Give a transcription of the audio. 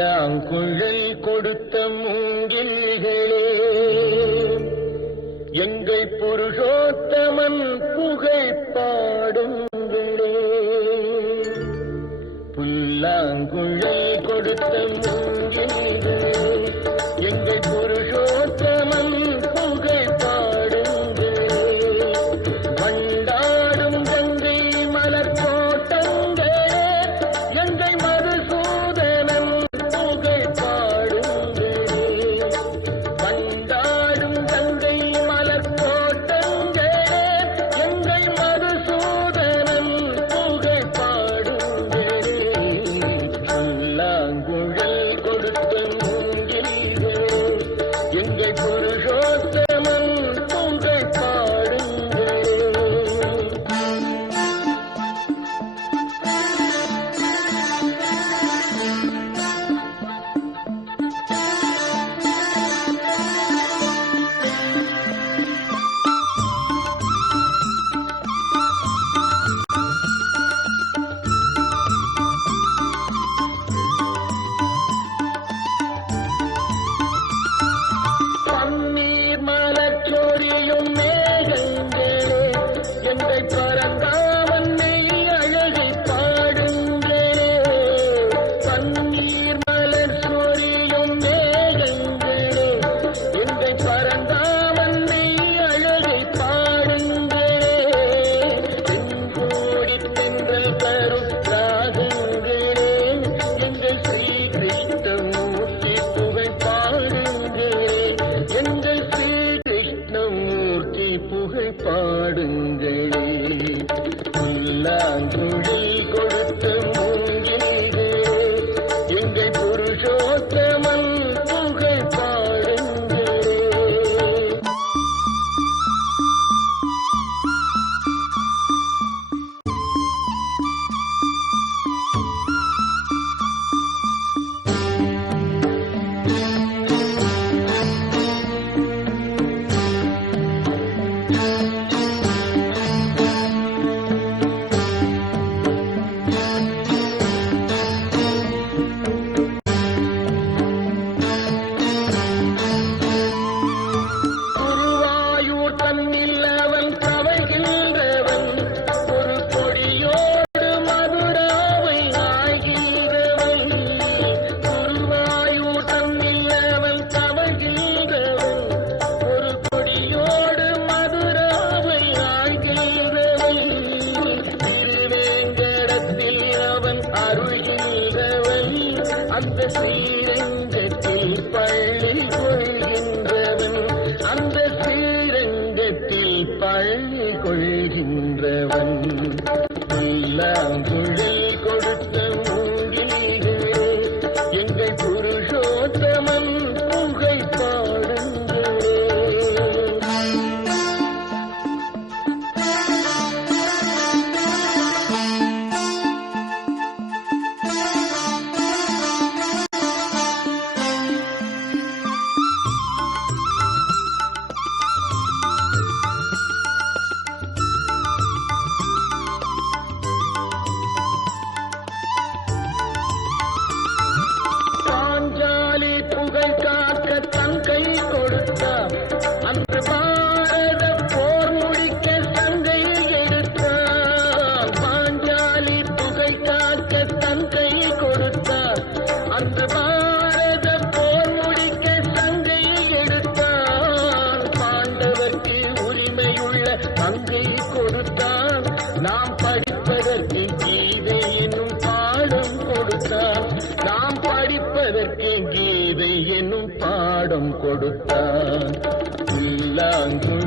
புல்லாங்குழல் கொடுத்த மூங்கில்களே, எங்கள் புருஷோத்தமன் புகழ் பாடுங்களே. புல்லாங்குழல் கொடுத்த மூங்கில்களே, எங்கள் புருஷோத்தமன் புகழ் பாடுங்களே. வண்டாடும் கங்கை மலர் தோட்டங்களே, எங்கள் மதுசூதனன் புகழ் பாடுங்களே. வண்டாடும் கங்கை மலர் தோட்டங்களே, எங்கள் மதுசூதனன் புகழ் பாடுங்களே. புல்லாங்குழல் கொடுத்த மூங்கில்களே, எங்கள் புருஷோத்தமன் புகழ் பாடுங்களே. பன்னீர் மலர் சொரியும் மேகங்களே, எங்கள் பரந்தாமன் மெய் அழகை பாடுங்களே. பன்னீர் மலர் சொரியும் மேகங்களே, எங்கள் பரந்தாமன் மெய் அழகை பாடுங்களே. தென்கோடி தென்றல் தரும் ராகங்களே, எங்கள் ஸ்ரீ கிருஷ்ணமூர்த்தி புகழ் பாடுங்களே. எங்கள் ஸ்ரீ கிருஷ்ணமூர்த்தி புகழ் பாடுங்களே. புல்லாங்குழல் கொடுத்த மூங்கில்களே, எங்கள் புருஷோத்தமன் புகழ் பாடுங்களே. குருவாயூர் தன்னில் அவன் தவழ்கின்றவன், ஒரு கொடியோடு மதுராவை ஆகின்றவன். குருவாயூர் தன்னில் அவன் தவழ்கின்றவன், ஒரு கொடியோடு மதுராவை ஆகின்றவன். திருவேங்கடத்தில் அவன் அருள்கின்றவன், அந்த ஸ்ரீரங்கத்தில் பள்ளி கொள்கின்றவன். அந்த ஸ்ரீரங்கத்தில் பள்ளி கொள்கின்றவன். புல்லாங்குழல் கொடுத்த மூங்கில்களே, எங்கள் புருஷோத்தமன் புகழ் பாடுங்களே. பாஞ்சாலி புகழ் காக்க தன் கை கொடுத்தார், அன்று பாரத போர் முடிக்க சங்கை எடுத்தார். பாஞ்சாலி புகழ் காக்க தன் கை கொடுத்தார், அன்று பாரத போர் முடிக்க சங்கை எடுத்தார். பாண்டவர்க்கு உரிமையுள்ள பங்கை கொடுத்தார், நாம் படிப்பதற்கு கீதை என்னும் பாடம் கொடுத்தார். நாம் படிப்பதற்கு கீதை என்னும் பாடம் கொடுத்தார். புல்லாங்குழல்